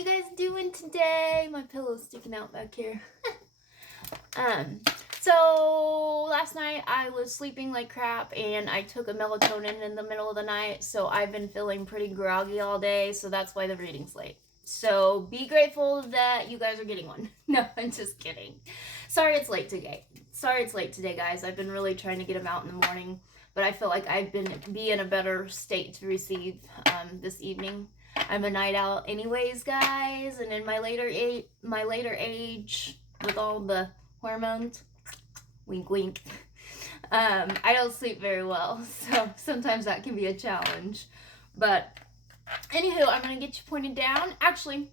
you guys doing today? My pillow's sticking out back here. So last night I was sleeping like crap and I took a melatonin in the middle of the night, so I've been feeling pretty groggy all day, so that's why the reading's late. So be grateful that you guys are getting one. No, I'm just kidding. Sorry it's late today. Guys. I've been really trying to get them out in the morning, but I feel like I've been in a better state to receive this evening. I'm a night owl anyways, guys, and in my later age with all the hormones, wink wink, I don't sleep very well, so sometimes that can be a challenge. But anywho, I'm gonna get you pointed down. Actually,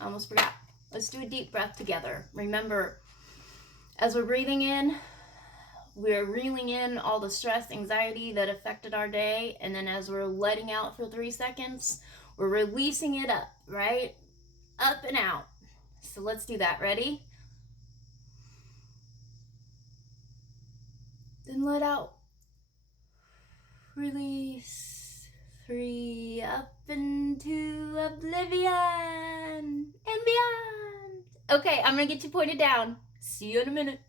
I almost forgot. Let's do a deep breath together. Remember, as we're breathing in, we're reeling in all the stress, anxiety that affected our day, and then as we're letting out for 3 seconds, we're releasing it up, right? Up and out. So let's do that. Ready? Then let out. Release. 3, up into oblivion and beyond. Okay, I'm gonna get you pointed down. See you in a minute.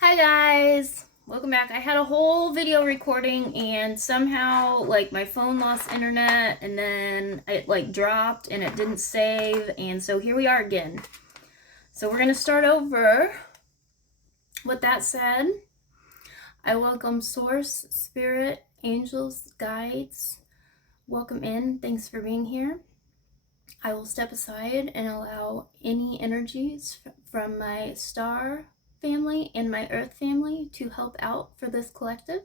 Hi guys, welcome back. I had a whole video recording and somehow like my phone lost internet and then it like dropped and it didn't save, and so here we are again. So we're gonna start over. With that said, I welcome Source, Spirit, Angels, Guides. Welcome in. Thanks for being here. I will step aside and allow any energies from my star family and my earth family to help out for this collective,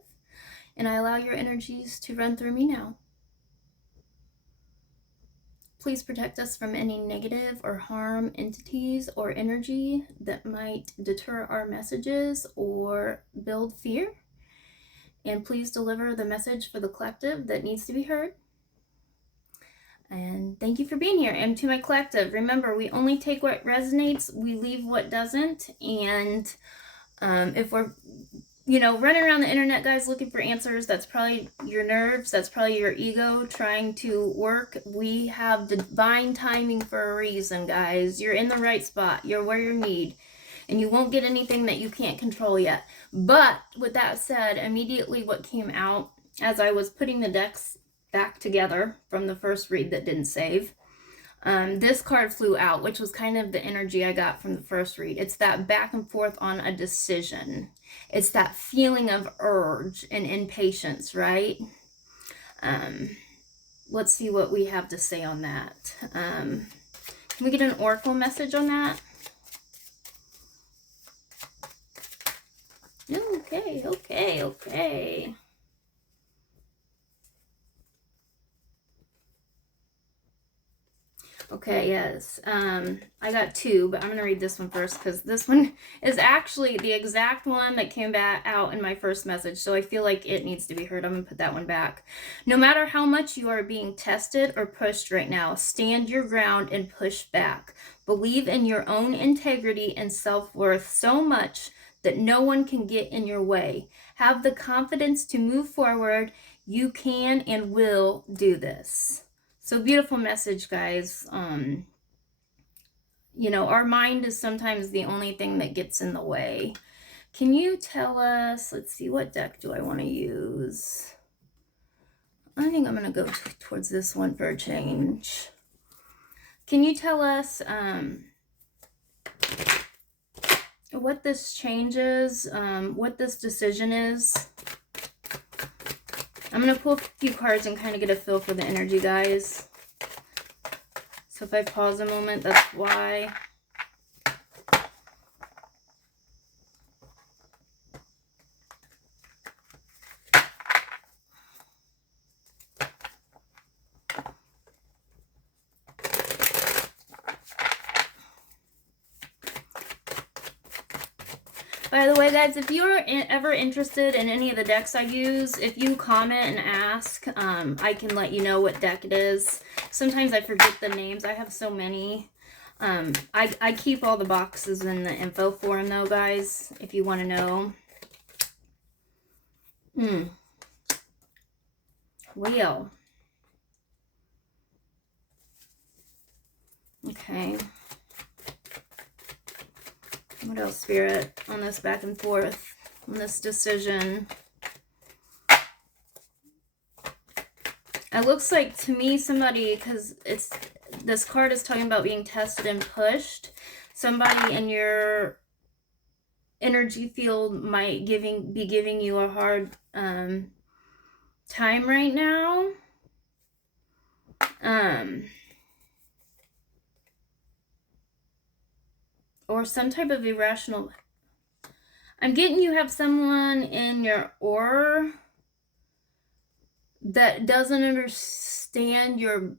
and I allow your energies to run through me now. Please protect us from any negative or harm entities or energy that might deter our messages or build fear, and please deliver the message for the collective that needs to be heard. And thank you for being here. And to my collective, remember, we only take what resonates, we leave what doesn't. And if we're, running around the internet, guys, looking for answers, that's probably your nerves, that's probably your ego trying to work. We have divine timing for a reason, guys. You're in the right spot. You're where you need. And you won't get anything that you can't control yet. But with that said, immediately what came out as I was putting the decks back together from the first read that didn't save, this card flew out, which was kind of the energy I got from the first read. It's that back and forth on a decision. It's that feeling of urge and impatience, right? Let's see what we have to say on that. Can we get an oracle message on that? Okay. Okay, yes. I got 2, but I'm going to read this one first because this one is actually the exact one that came back out in my first message, so I feel like it needs to be heard. I'm going to put that one back. No matter how much you are being tested or pushed right now, stand your ground and push back. Believe in your own integrity and self-worth so much that no one can get in your way. Have the confidence to move forward. You can and will do this. So beautiful message, guys. Our mind is sometimes the only thing that gets in the way. Can you tell us, let's see, what deck do I want to use? I think I'm going to go towards this one for a change. Can you tell us what this change is, what this decision is? I'm going to pull a few cards and kind of get a feel for the energy, guys. So if I pause a moment, that's why. By the way, guys, if you're ever interested in any of the decks I use, if you comment and ask, I can let you know what deck it is. Sometimes I forget the names. I have so many. I keep all the boxes in the info form, though, guys, if you want to know. Well. Okay. What else, Spirit, on this back and forth, on this decision? It looks like to me somebody, because this card is talking about being tested and pushed. Somebody in your energy field might be giving you a hard time right now. Or some type of irrational. I'm getting you have someone in your aura that doesn't understand your,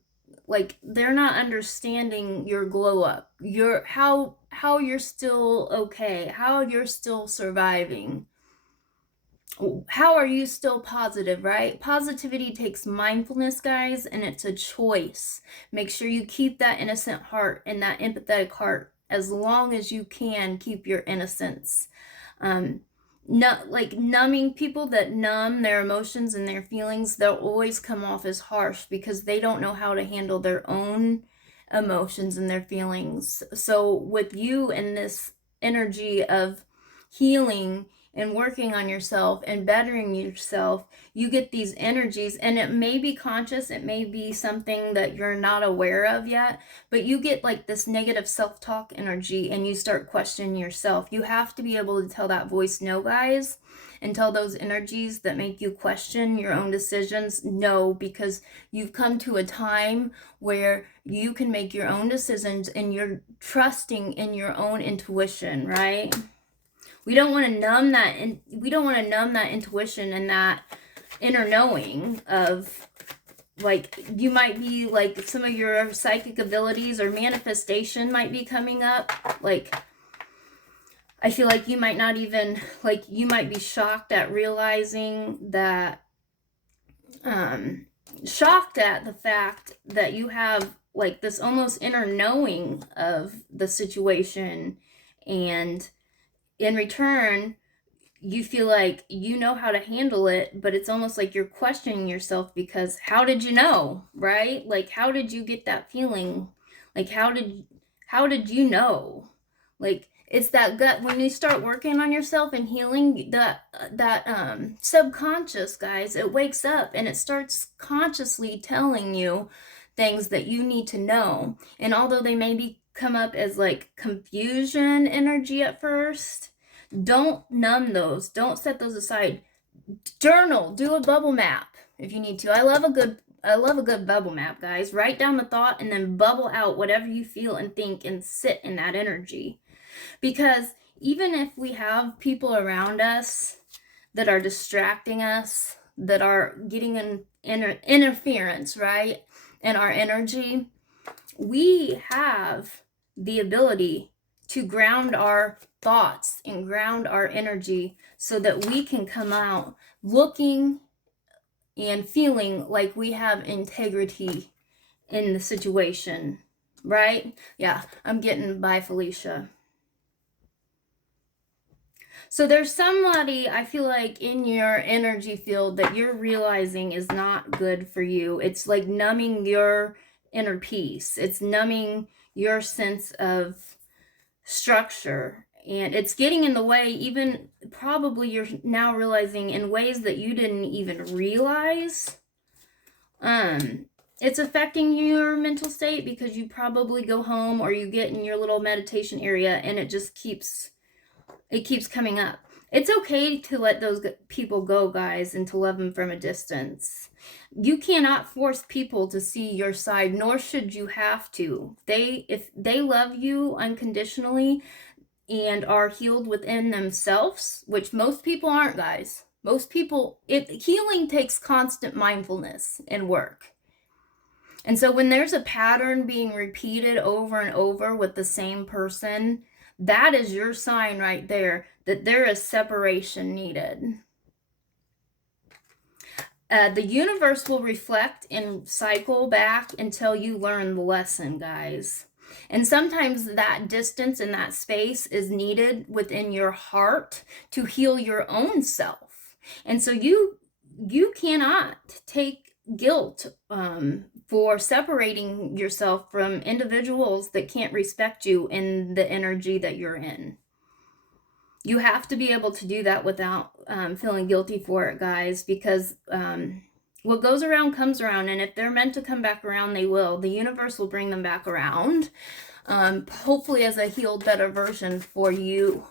like, they're not understanding your glow up, your how you're still okay, how you're still surviving, how are you still positive, right? Positivity takes mindfulness, guys, and it's a choice. Make sure you keep that innocent heart and that empathetic heart as long as you can. Keep your innocence. Not like numbing people that numb their emotions and their feelings, they'll always come off as harsh because they don't know how to handle their own emotions and their feelings. So with you and this energy of healing and working on yourself and bettering yourself, you get these energies, and it may be conscious, it may be something that you're not aware of yet, but you get like this negative self-talk energy and you start questioning yourself. You have to be able to tell that voice no, guys, and tell those energies that make you question your own decisions no, because you've come to a time where you can make your own decisions and you're trusting in your own intuition, right? We don't want to numb that, and we don't want to numb that intuition and that inner knowing of, like, you might be like some of your psychic abilities or manifestation might be coming up. Like, I feel like you might not even, like, you might be shocked at realizing that, shocked at the fact that you have like this almost inner knowing of the situation, and in return you feel like you know how to handle it, but it's almost like you're questioning yourself because how did you know, right? Like, how did you get that feeling? Like, how did you know? Like, it's that gut. When you start working on yourself and healing, that subconscious, guys, it wakes up and it starts consciously telling you things that you need to know. And although they maybe come up as like confusion energy at first, don't numb those. Don't set those aside. Journal. Do a bubble map if you need to. I love a good bubble map, guys. Write down the thought and then bubble out whatever you feel and think and sit in that energy. Because even if we have people around us that are distracting us, that are getting an interference, right, in our energy, we have the ability to ground our thoughts and ground our energy so that we can come out looking and feeling like we have integrity in the situation, right? Yeah, I'm getting by Felicia. So there's somebody, I feel like, in your energy field that you're realizing is not good for you. It's like numbing your inner peace. It's numbing your sense of structure. And it's getting in the way, even probably you're now realizing in ways that you didn't even realize. It's affecting your mental state because you probably go home or you get in your little meditation area and it just keeps coming up. It's okay to let those people go, guys, and to love them from a distance. You cannot force people to see your side, nor should you have to. If they love you unconditionally and are healed within themselves, which most people aren't, guys. Most people, healing takes constant mindfulness and work. And so when there's a pattern being repeated over and over with the same person, that is your sign right there that there is separation needed. The universe will reflect and cycle back until you learn the lesson, guys. And sometimes that distance and that space is needed within your heart to heal your own self. And so you cannot take guilt for separating yourself from individuals that can't respect you in the energy that you're in. You have to be able to do that without feeling guilty for it, guys, because what goes around comes around, and if they're meant to come back around, they will. The universe will bring them back around, hopefully as a healed, better version for you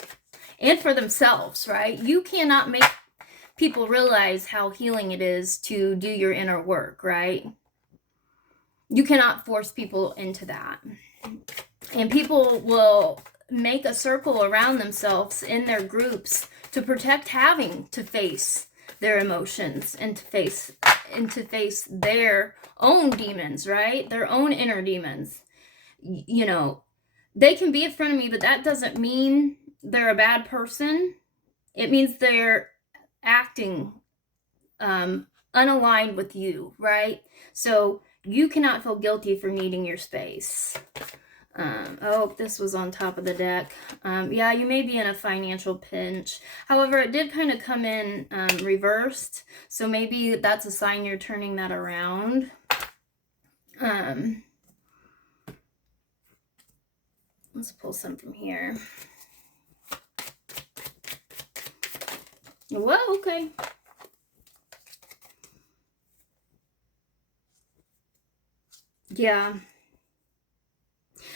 and for themselves, right? You cannot make people realize how healing it is to do your inner work, right? You cannot force people into that. And people will make a circle around themselves in their groups to protect having to face their emotions and to face their own demons, right? Their own inner demons. You know, they can be a frenemy, but that doesn't mean they're a bad person. It means they're acting unaligned with you, right? So you cannot feel guilty for needing your space. Oh, this was on top of the deck. Yeah, you may be in a financial pinch. However, it did kind of come in reversed. So maybe that's a sign you're turning that around. Let's pull some from here. Whoa, okay. Yeah.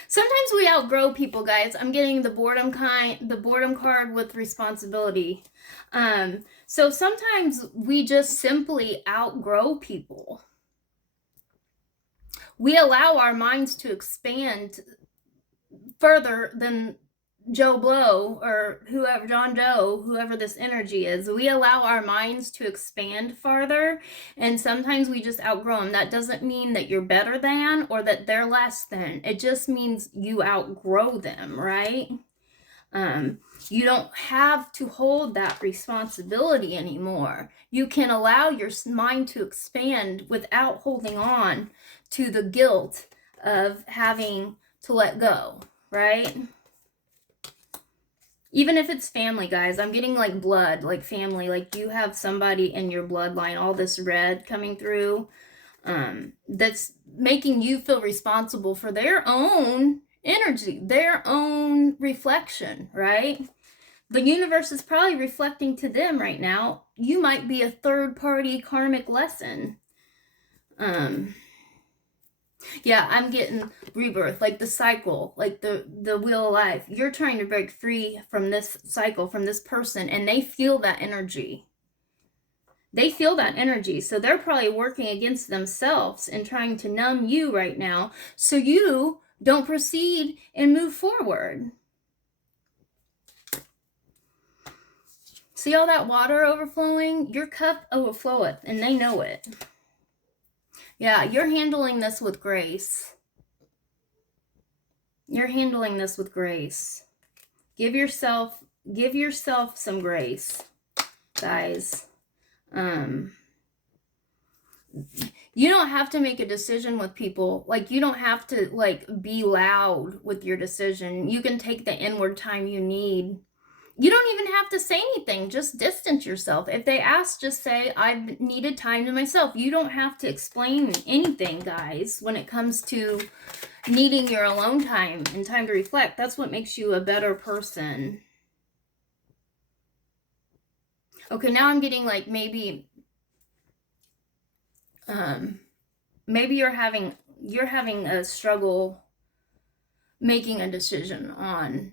Sometimes we outgrow people, guys. I'm getting the boredom card with responsibility. So sometimes we just simply outgrow people. We allow our minds to expand further than Joe Blow or whoever, John Doe, whoever this energy is. We allow our minds to expand farther, and sometimes we just outgrow them. That doesn't mean that you're better than or that they're less than. It just means you outgrow them, right? You don't have to hold that responsibility anymore. You can allow your mind to expand without holding on to the guilt of having to let go, right? Even if it's family, guys, I'm getting like blood, like family, like you have somebody in your bloodline, all this red coming through, that's making you feel responsible for their own energy, their own reflection, right? The universe is probably reflecting to them right now. You might be a third-party karmic lesson. Yeah, I'm getting rebirth, like the cycle, like the wheel of life. You're trying to break free from this cycle, from this person, and they feel that energy. They feel that energy, so they're probably working against themselves and trying to numb you right now so you don't proceed and move forward. See all that water overflowing? Your cup overfloweth, and they know it. Yeah, you're handling this with grace. You're handling this with grace. Give yourself some grace, guys. You don't have to make a decision with people. Like, you don't have to, like, be loud with your decision. You can take the inward time you need. You don't even have to say anything. Just distance yourself. If they ask, just say, I've needed time to myself. You don't have to explain anything, guys, when it comes to needing your alone time and time to reflect. That's what makes you a better person. Okay, now I'm getting like maybe you're having a struggle making a decision on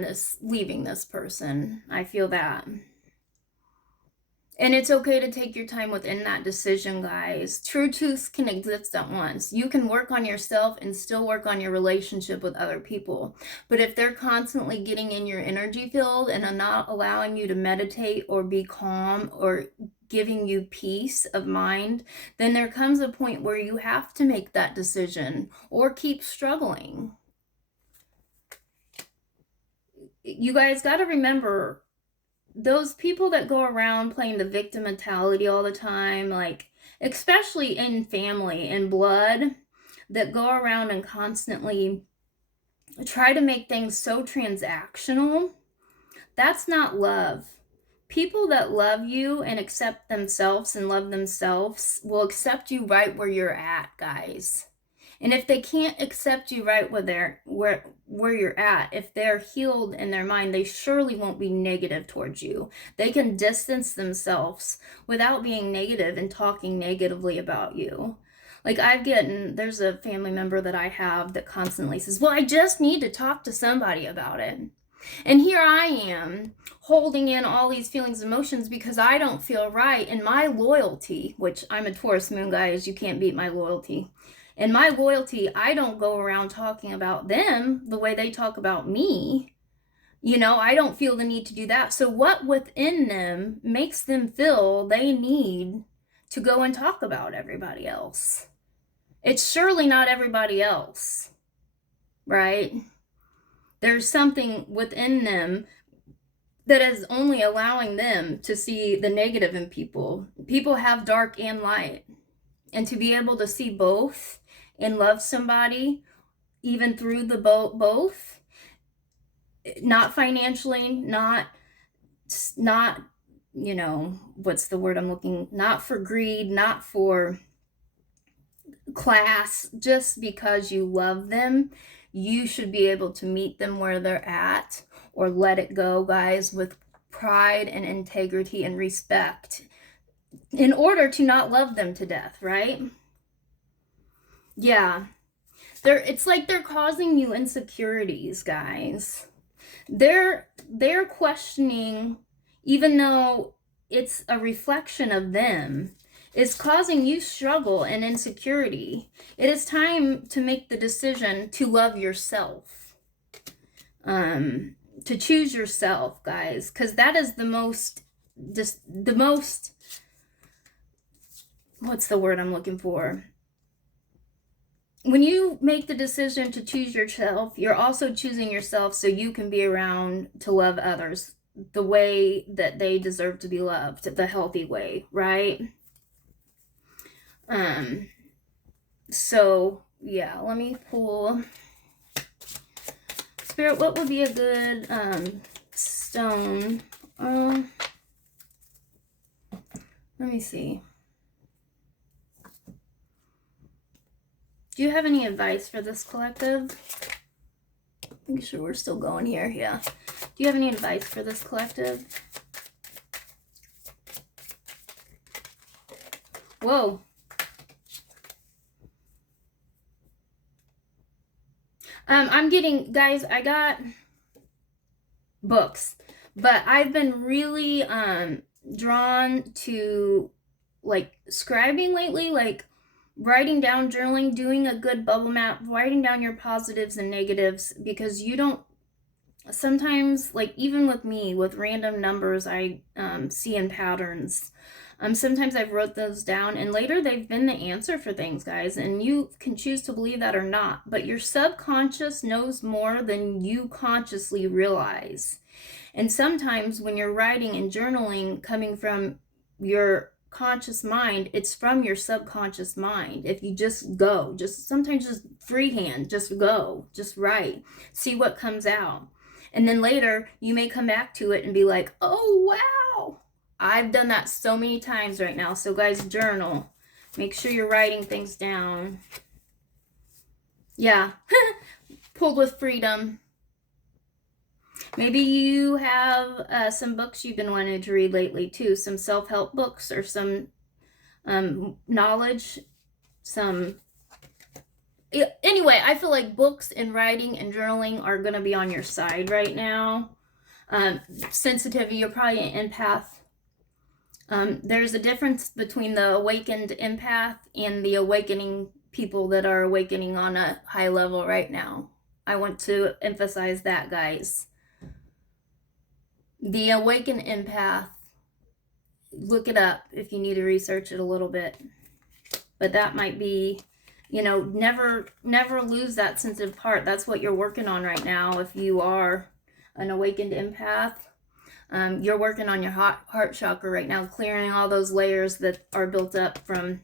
this, leaving this person. I feel that. And it's okay to take your time within that decision, guys. True truths can exist at once. You can work on yourself and still work on your relationship with other people. But if they're constantly getting in your energy field and are not allowing you to meditate or be calm or giving you peace of mind, then there comes a point where you have to make that decision or keep struggling. You guys got to remember, those people that go around playing the victim mentality all the time, like especially in family and blood, that go around and constantly try to make things so transactional, that's not love. people that love you and accept themselves and love themselves will accept you right where you're at, guys. And if they can't accept you right where you're at, if they're healed in their mind, they surely won't be negative towards you. They can distance themselves without being negative and talking negatively about you. Like there's a family member that I have that constantly says, well, I just need to talk to somebody about it. And here I am holding in all these feelings and emotions because I don't feel right. And my loyalty, which I'm a Taurus moon, guys, you can't beat my loyalty. And my loyalty, I don't go around talking about them the way they talk about me. You know, I don't feel the need to do that. So what within them makes them feel they need to go and talk about everybody else? It's surely not everybody else, right? There's something within them that is only allowing them to see the negative in people. People have dark and light. And to be able to see both and love somebody, even through the both, not financially, not, you know, what's the word I'm looking, not for greed, not for class, just because you love them, you should be able to meet them where they're at, or let it go, guys, with pride and integrity and respect in order to not love them to death, right? Yeah. It's like they're causing you insecurities, guys. They're questioning, even though it's a reflection of them, is causing you struggle and insecurity. It is time to make the decision to love yourself. To choose yourself, guys, because that is the most, what's the word I'm looking for? When you make the decision to choose yourself, you're also choosing yourself so you can be around to love others the way that they deserve to be loved, the healthy way, right? So yeah, let me pull. Spirit, what would be a good stone? Let me see. Do you have any advice for this collective? Make sure we're still going here. Yeah. Do you have any advice for this collective? Whoa. I'm getting, guys, I got books, but I've been really drawn to like scribing lately, like writing down, journaling, doing a good bubble map, writing down your positives and negatives, because you don't, sometimes, like even with me, with random numbers I see in patterns, sometimes I've wrote those down and later they've been the answer for things, guys, and you can choose to believe that or not, but your subconscious knows more than you consciously realize. And sometimes when you're writing and journaling coming from your conscious mind, it's from your subconscious mind. If you just go, sometimes just freehand, just go, just write, see what comes out. And then later you may come back to it and be like, oh wow, I've done that so many times right now. So guys, journal. Make sure you're writing things down. Yeah. Pulled with freedom. Maybe you have some books you've been wanting to read lately too. Some self-help books or some knowledge. Anyway, I feel like books and writing and journaling are going to be on your side right now. Sensitivity, you're probably an empath. There's a difference between the awakened empath and the awakening people that are awakening on a high level right now. I want to emphasize that, guys. The awakened empath, look it up if you need to research it a little bit. But that might be, you know, never lose that sensitive part. That's what you're working on right now. If you are an awakened empath, you're working on your heart chakra right now, clearing all those layers that are built up from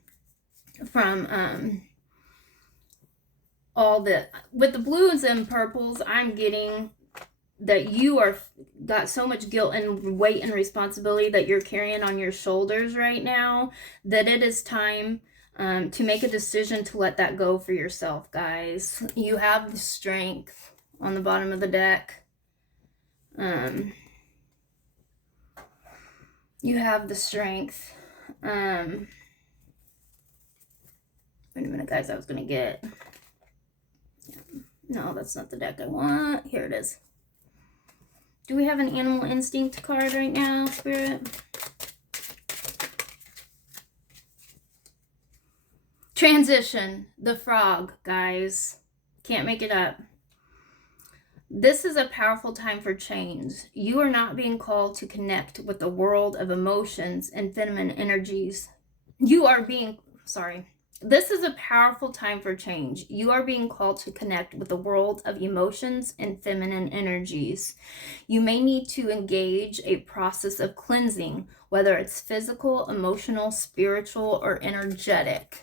all the, with the blues and purples, I'm getting that you are got so much guilt and weight and responsibility that you're carrying on your shoulders right now, that it is time to make a decision to let that go for yourself, guys. You have the strength on the bottom of the deck. You have the strength. Wait a minute, guys. I was going to get... No, that's not the deck I want. Here it is. Do we have an animal instinct card right now, Spirit? Transition. The frog, guys. Can't make it up. This is a powerful time for change. You are not being called to connect with the world of emotions and feminine energies. This is a powerful time for change. You are being called to connect with the world of emotions and feminine energies. You may need to engage a process of cleansing, whether it's physical, emotional, spiritual, or energetic.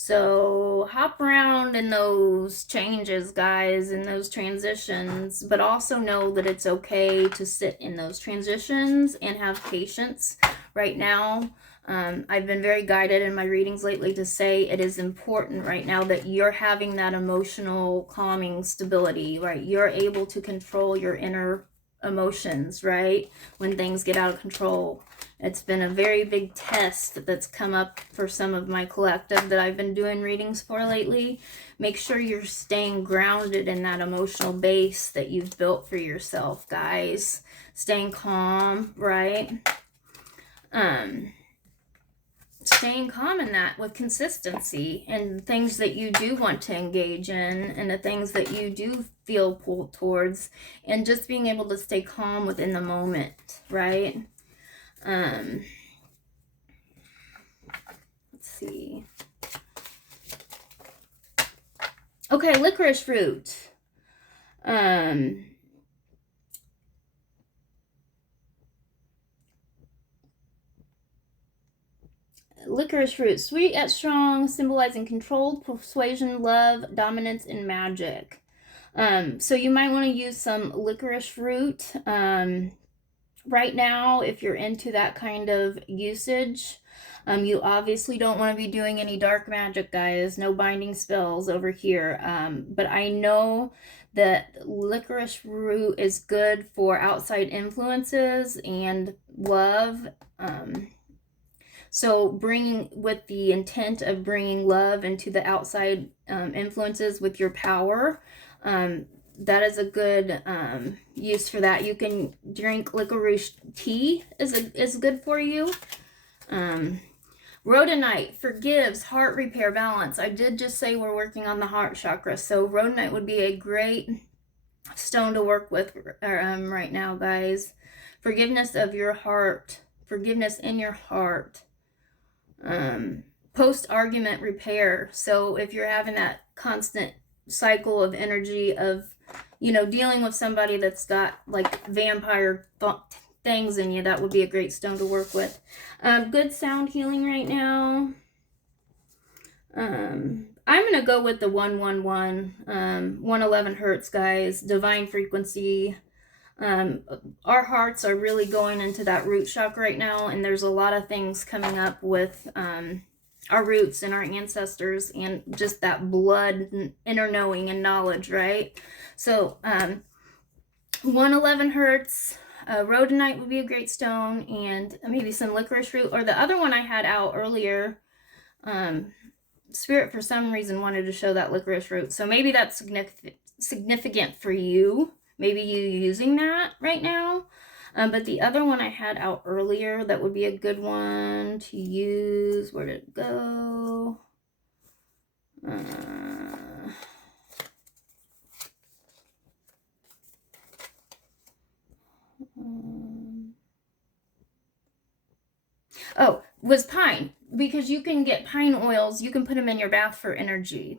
So hop around in those changes, guys, in those transitions, but also know that it's okay to sit in those transitions and have patience. Right now, I've been very guided in my readings lately to say it is important right now that you're having that emotional calming stability, right? You're able to control your inner emotions, right? When things get out of control. It's been a very big test that's come up for some of my collective that I've been doing readings for lately. Make sure you're staying grounded in that emotional base that you've built for yourself, guys. Staying calm, right? Staying calm in that with consistency and things that you do want to engage in and the things that you do feel pulled towards, and just being able to stay calm within the moment, right? Let's see. Okay, licorice root. Licorice root, sweet yet strong, symbolizing controlled persuasion, love, dominance, and magic. So you might want to use some licorice root right now if you're into that kind of usage. You obviously don't want to be doing any dark magic, guys. No binding spells over here. But I know that licorice root is good for outside influences and love. So bringing, with the intent of bringing love into the outside influences with your power, that is a good use for that. You can drink licorice tea is good for you. Rhodonite forgives, heart repair, balance. I did just say we're working on the heart chakra, so rhodonite would be a great stone to work with right now, guys. Forgiveness of your heart, forgiveness in your heart. Post-argument repair. So if you're having that constant cycle of energy of, you know, dealing with somebody that's got like vampire things in you, that would be a great stone to work with. Good sound healing right now. I'm going to go with the 111, 111 hertz, guys. Divine frequency. Our hearts are really going into that root chakra right now, and there's a lot of things coming up with our roots and our ancestors and just that blood inner knowing and knowledge, right? So 111 hertz, rhodonite would be a great stone, and maybe some licorice root, or the other one I had out earlier. Spirit for some reason wanted to show that licorice root, so maybe that's significant for you. Maybe you using that right now. But the other one I had out earlier, that would be a good one to use. Where did it go? Oh, was pine. Because you can get pine oils, you can put them in your bath for energy.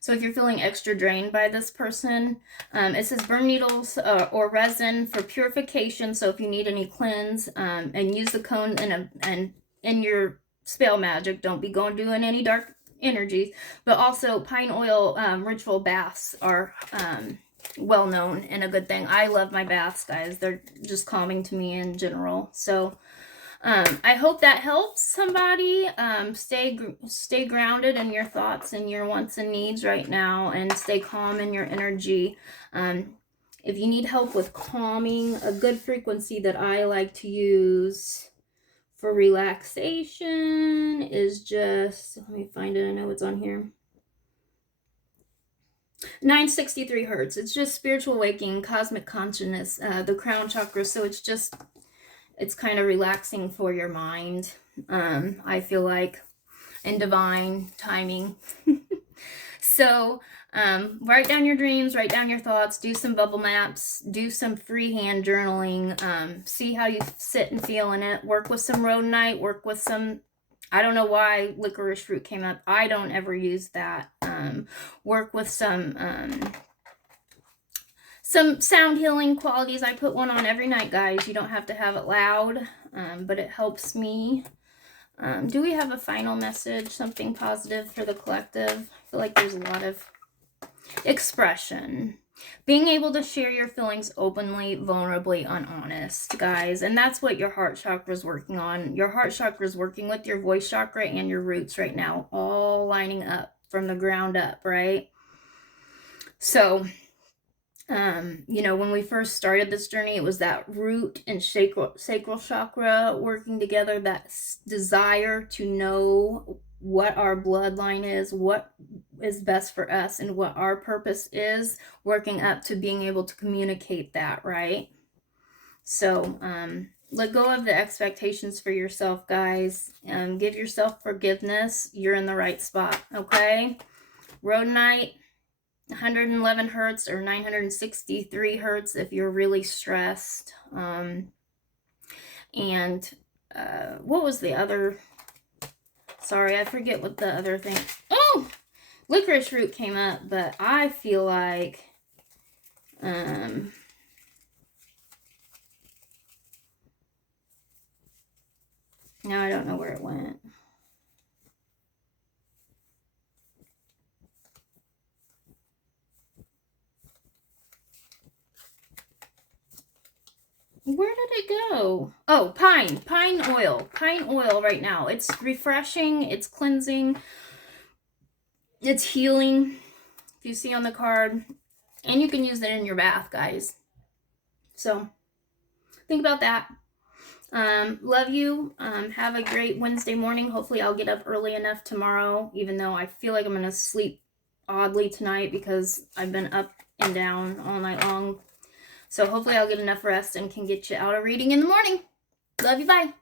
So if you're feeling extra drained by this person, it says burn needles or resin for purification. So if you need any cleanse, and use the cone in your spell magic, don't be going doing any dark energies. But also pine oil ritual baths are well known and a good thing. I love my baths, guys. They're just calming to me in general. So I hope that helps somebody. Stay grounded in your thoughts and your wants and needs right now, and stay calm in your energy. If you need help with calming, a good frequency that I like to use for relaxation is just, let me find it, I know it's on here. 963 hertz. It's just spiritual waking, cosmic consciousness, the crown chakra. So it's kind of relaxing for your mind. I feel like, and divine timing. So write down your dreams, write down your thoughts, do some bubble maps, do some freehand journaling, see how you sit and feel in it, work with some rhodonite, work with some, I don't know why licorice fruit came up. I don't ever use that. Work with some sound healing qualities. I put one on every night, guys. You don't have to have it loud, but it helps me. Do we have a final message, something positive for the collective? I feel like there's a lot of expression. Being able to share your feelings openly, vulnerably, and honest, guys. And that's what your heart chakra is working on. Your heart chakra is working with your voice chakra and your roots right now, all lining up from the ground up, right? So, you know, when we first started this journey, it was that root and sacral chakra working together, that desire to know what our bloodline is, what is best for us, and what our purpose is, working up to being able to communicate that, right? So, let go of the expectations for yourself, guys. Give yourself forgiveness. You're in the right spot, okay? Rhodonite, 111 hertz or 963 hertz if you're really stressed. What was the other? Sorry, I forget what the other thing. Oh, licorice root came up, but I feel like now I don't know where it went. Where did it go? Oh, pine oil right now. It's refreshing, it's cleansing, it's healing, if you see on the card, and you can use it in your bath, guys. So think about that. Love you. Have a great Wednesday morning. Hopefully I'll get up early enough tomorrow, even though I feel like I'm going to sleep oddly tonight because I've been up and down all night long. So hopefully I'll get enough rest and can get you out a reading in the morning. Love you. Bye.